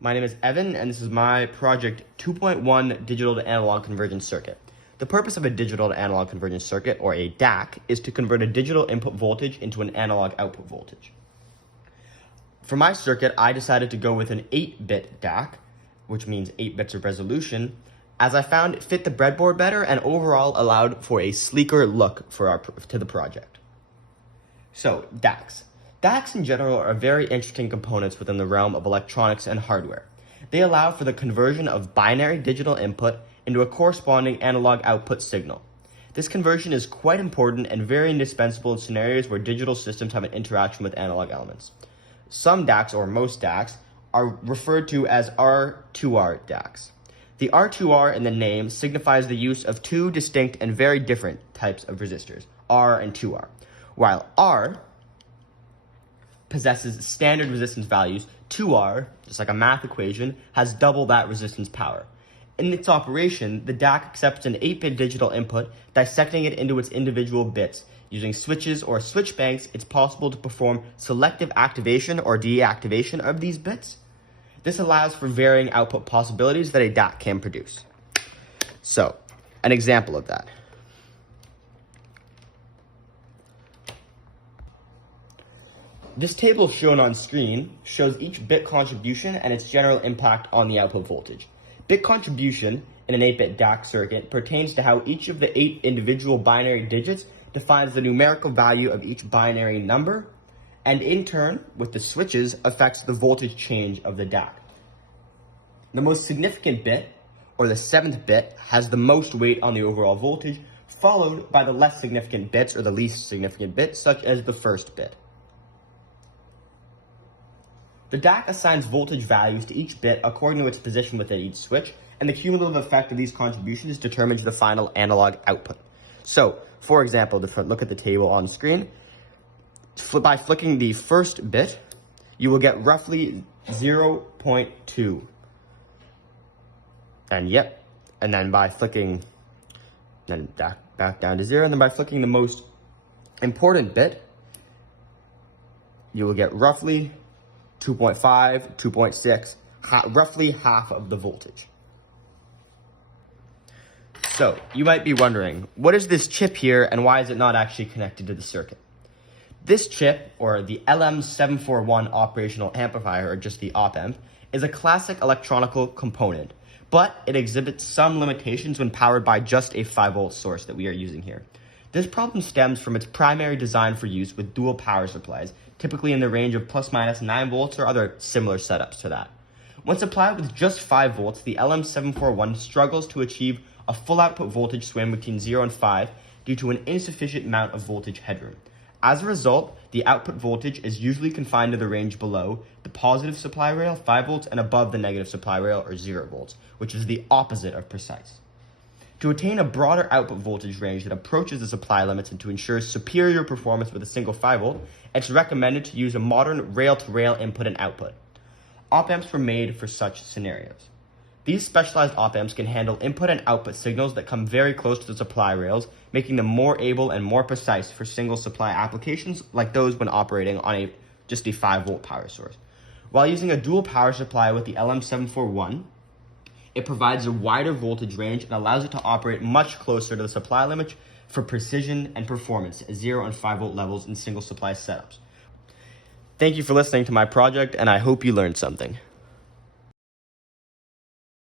My name is Evan, and this is my project 2.1 Digital to Analog Convergence Circuit. The purpose of a digital to analog convergence circuit, or a DAC, is to convert a digital input voltage into an analog output voltage. For my circuit, I decided to go with an 8-bit DAC, which means 8 bits of resolution, as I found it fit the breadboard better and overall allowed for a sleeker look to the project. So, DACs. DACs in general are very interesting components within the realm of electronics and hardware. They allow for the conversion of binary digital input into a corresponding analog output signal. This conversion is quite important and very indispensable in scenarios where digital systems have an interaction with analog elements. Some DACs, or most DACs, are referred to as R2R DACs. The R2R in the name signifies the use of two distinct and very different types of resistors, R and 2R. While R possesses standard resistance values, 2R, just like a math equation, has double that resistance power. In its operation, the DAC accepts an 8-bit digital input, dissecting it into its individual bits. Using switches or switch banks, it's possible to perform selective activation or deactivation of these bits. This allows for varying output possibilities that a DAC can produce. So, an example of that. This table shown on screen shows each bit contribution and its general impact on the output voltage. Bit contribution in an 8-bit DAC circuit pertains to how each of the 8 individual binary digits defines the numerical value of each binary number, and in turn, with the switches, affects the voltage change of the DAC. The most significant bit, or the 7th bit, has the most weight on the overall voltage, followed by the less significant bits, or the least significant bits, such as the 1st bit. The DAC assigns voltage values to each bit according to its position within each switch, and the cumulative effect of these contributions determines the final analog output. So, for example, look at the table on screen. By flicking the 1st bit, you will get roughly 0.2. And then by flicking, then back down to 0, and then by flicking the most important bit, you will get roughly 2.5, 2.6, roughly half of the voltage. So, you might be wondering, what is this chip here and why is it not actually connected to the circuit? This chip, or the LM741 operational amplifier, or just the op-amp, is a classic electronical component, but it exhibits some limitations when powered by just a 5-volt source that we are using here. This problem stems from its primary design for use with dual power supplies, typically in the range of plus minus 9 volts or other similar setups to that. When supplied with just 5 volts, the LM741 struggles to achieve a full output voltage swing between 0 and 5 due to an insufficient amount of voltage headroom. As a result, the output voltage is usually confined to the range below the positive supply rail, 5 volts, and above the negative supply rail, or 0 volts, which is the opposite of precise. To attain a broader output voltage range that approaches the supply limits and to ensure superior performance with a single 5-volt, it's recommended to use a modern rail-to-rail input and output. Op-amps were made for such scenarios. These specialized op-amps can handle input and output signals that come very close to the supply rails, making them more able and more precise for single supply applications like those when operating on just a 5-volt power source. While using a dual power supply with the LM741, it provides a wider voltage range and allows it to operate much closer to the supply limit for precision and performance at 0 and 5-volt levels in single supply setups. Thank you for listening to my project, and I hope you learned something.